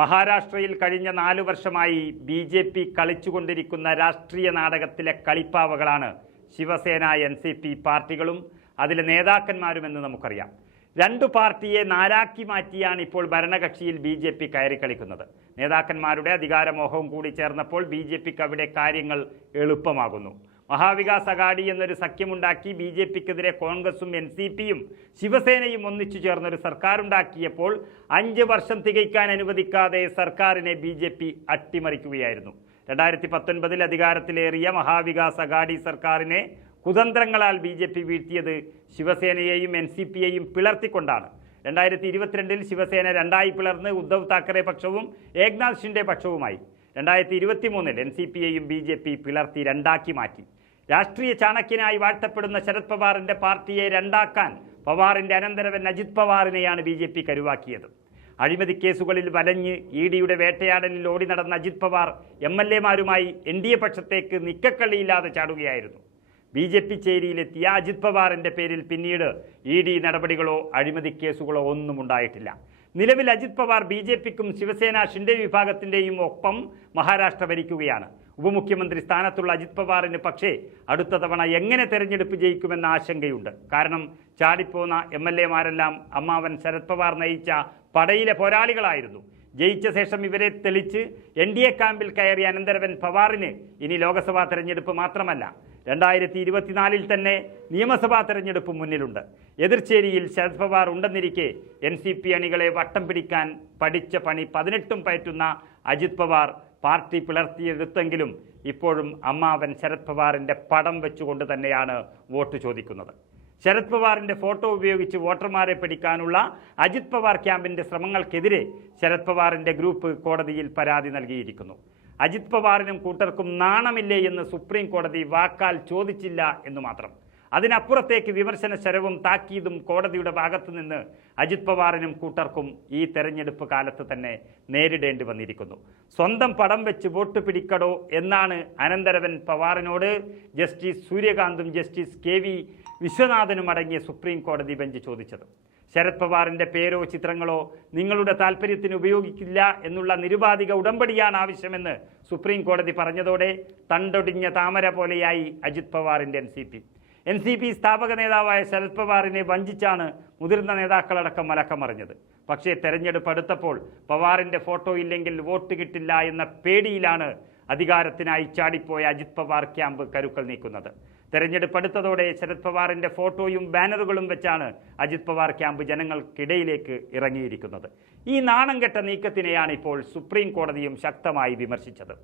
മഹാരാഷ്ട്രയിൽ കഴിഞ്ഞ 4 വർഷമായി BJP കളിച്ചുകൊണ്ടിരിക്കുന്ന രാഷ്ട്രീയ നാടകത്തിലെ കളിപ്പാവകളാണ് ശിവസേന NCP പാർട്ടികളും അതിലെ നേതാക്കന്മാരുമെന്ന് നമുക്കറിയാം. 2 പാർട്ടിയെ 4ആക്കി മാറ്റിയാണ് ഇപ്പോൾ ഭരണകക്ഷിയിൽ BJP കയറി കളിക്കുന്നത്. നേതാക്കന്മാരുടെ അധികാരമോഹവും കൂടി ചേർന്നപ്പോൾ BJPക്ക് അവിടെ കാര്യങ്ങൾ എളുപ്പമാകുന്നു. മഹാവികാസ് അഘാഡി എന്നൊരു സഖ്യമുണ്ടാക്കി BJPക്കെതിരെ കോൺഗ്രസും NCPയും ശിവസേനയും ഒന്നിച്ചു ചേർന്നൊരു സർക്കാരുണ്ടാക്കിയപ്പോൾ 5 വർഷം തികയ്ക്കാൻ അനുവദിക്കാതെ സർക്കാരിനെ BJP അട്ടിമറിക്കുകയായിരുന്നു. 2019 അധികാരത്തിലേറിയ മഹാവികാസ് അഘാഡി സർക്കാരിനെ കുതന്ത്രങ്ങളാൽ BJP വീഴ്ത്തിയത് ശിവസേനയെയും NCPയെയും പിളർത്തിക്കൊണ്ടാണ്. 2022 ശിവസേന 2ആയി പിളർന്ന് ഉദ്ധവ് താക്കറെ പക്ഷവും ഏക്നാഥ് ഷിൻഡെ പക്ഷവുമായി. 2023 NCPയെയും BJP പിളർത്തി 2ആക്കി മാറ്റി. രാഷ്ട്രീയ ചാണക്യനായി വാഴ്ത്തപ്പെടുന്ന ശരത് പവാറിന്റെ പാർട്ടിയെ 2ആക്കാൻ പവാറിന്റെ അനന്തരവൻ അജിത് പവാറിനെയാണ് BJP കരുവാക്കിയത്. അഴിമതി കേസുകളിൽ വലഞ്ഞ് EDയുടെ വേട്ടയാടലിൽ ഓടി നടന്ന അജിത് പവാർ MLAമാരുമായി NDA പക്ഷത്തേക്ക് നിക്കക്കള്ളിയില്ലാതെ ചാടുകയായിരുന്നു. BJP ചേരിയിലെത്തിയ അജിത് പവാറിന്റെ പേരിൽ പിന്നീട് ED നടപടികളോ അഴിമതി കേസുകളോ ഒന്നും ഉണ്ടായിട്ടില്ല. നിലവിൽ അജിത് പവാർ BJPക്കും ശിവസേന ഷിൻഡെ വിഭാഗത്തിൻ്റെയും ഒപ്പം മഹാരാഷ്ട്ര ഭരിക്കുകയാണ്. ഉപമുഖ്യമന്ത്രി സ്ഥാനത്തുള്ള അജിത് പവാറിന് പക്ഷേ അടുത്ത തവണ എങ്ങനെ തെരഞ്ഞെടുപ്പ് ജയിക്കുമെന്ന ആശങ്കയുണ്ട്. കാരണം ചാടിപ്പോന്ന MLAമാരെല്ലാം അമ്മാവൻ ശരത് പവാർ നയിച്ച പടയിലെ പോരാളികളായിരുന്നു. ജയിച്ച ശേഷം ഇവരെ തെളിച്ച് NDA ക്യാമ്പിൽ കയറിയ അനന്തരവൻ പവാറിന് ഇനി ലോക്സഭാ തെരഞ്ഞെടുപ്പ് മാത്രമല്ല 2024 തന്നെ നിയമസഭാ തെരഞ്ഞെടുപ്പ് മുന്നിലുണ്ട്. എതിർചേരിയിൽ ശരത് പവാർ ഉണ്ടെന്നിരിക്കെ NCP അണികളെ വട്ടം പിടിക്കാൻ പഠിച്ച പണി 18ഉം പയറ്റുന്ന അജിത് പവാർ പാർട്ടി പിളർത്തിയെടുത്തെങ്കിലും ഇപ്പോഴും അമ്മാവൻ ശരത് പവാറിന്റെ പടം വെച്ചുകൊണ്ട് തന്നെയാണ് വോട്ട് ചോദിക്കുന്നത്. ശരത് പവാറിന്റെ ഫോട്ടോ ഉപയോഗിച്ച് വോട്ടർമാരെ പിടിക്കാനുള്ള അജിത് പവാർ ക്യാമ്പിന്റെ ശ്രമങ്ങൾക്കെതിരെ ശരത് പവാറിന്റെ ഗ്രൂപ്പ് കോടതിയിൽ പരാതി നൽകിയിരിക്കുന്നു. അജിത് പവാറിനും കൂട്ടർക്കും നാണമില്ലേ എന്ന് സുപ്രീം കോടതി വാക്കാൽ ചോദിച്ചില്ല എന്ന് മാത്രം. അതിനപ്പുറത്തേക്ക് വിമർശന ശരവും താക്കീതും കോടതിയുടെ ഭാഗത്തു നിന്ന് അജിത് പവാറിനും കൂട്ടർക്കും ഈ തെരഞ്ഞെടുപ്പ് കാലത്ത് തന്നെ നേരിടേണ്ടി വന്നിരിക്കുന്നു. സ്വന്തം പടം വെച്ച് വോട്ട് പിടിക്കടോ എന്നാണ് അനന്തരവൻ പവാറിനോട് ജസ്റ്റിസ് സൂര്യകാന്തും ജസ്റ്റിസ് KV വിശ്വനാഥനും അടങ്ങിയ സുപ്രീം കോടതി ബെഞ്ച് ചോദിച്ചത്. ശരത് പവാറിന്റെ പേരോ ചിത്രങ്ങളോ നിങ്ങളുടെ താല്പര്യത്തിന് ഉപയോഗിക്കില്ല എന്നുള്ള നിരുപാധിക ഉടമ്പടിയാണ് ആവശ്യമെന്ന് സുപ്രീം കോടതി പറഞ്ഞതോടെ തണ്ടൊടിഞ്ഞ താമര പോലെയായി അജിത് പവാറിന്റെ NCP സ്ഥാപക നേതാവായ ശരത് പവാറിനെ വഞ്ചിച്ചാണ് മുതിർന്ന നേതാക്കളടക്കം മലക്കമറിഞ്ഞത്. പക്ഷേ തെരഞ്ഞെടുപ്പ് അടുത്തപ്പോൾ പവാറിന്റെ ഫോട്ടോ ഇല്ലെങ്കിൽ വോട്ട് കിട്ടില്ല എന്ന പേടിയിലാണ് അധികാരത്തിനായി ചാടിപ്പോയ അജിത് പവാർ ക്യാമ്പ് കരുക്കൾ നീക്കുന്നത്. തെരഞ്ഞെടുപ്പ് അടുത്തതോടെ ശരത് പവാറിന്റെ ഫോട്ടോയും ബാനറുകളും വെച്ചാണ് അജിത് പവാർ ക്യാമ്പ് ജനങ്ങൾക്കിടയിലേക്ക് ഇറങ്ങിയിരിക്കുന്നത്. ഈ നാണം കെട്ട നീക്കത്തിനെയാണ് ഇപ്പോൾ സുപ്രീം കോടതിയും ശക്തമായി വിമർശിച്ചത്.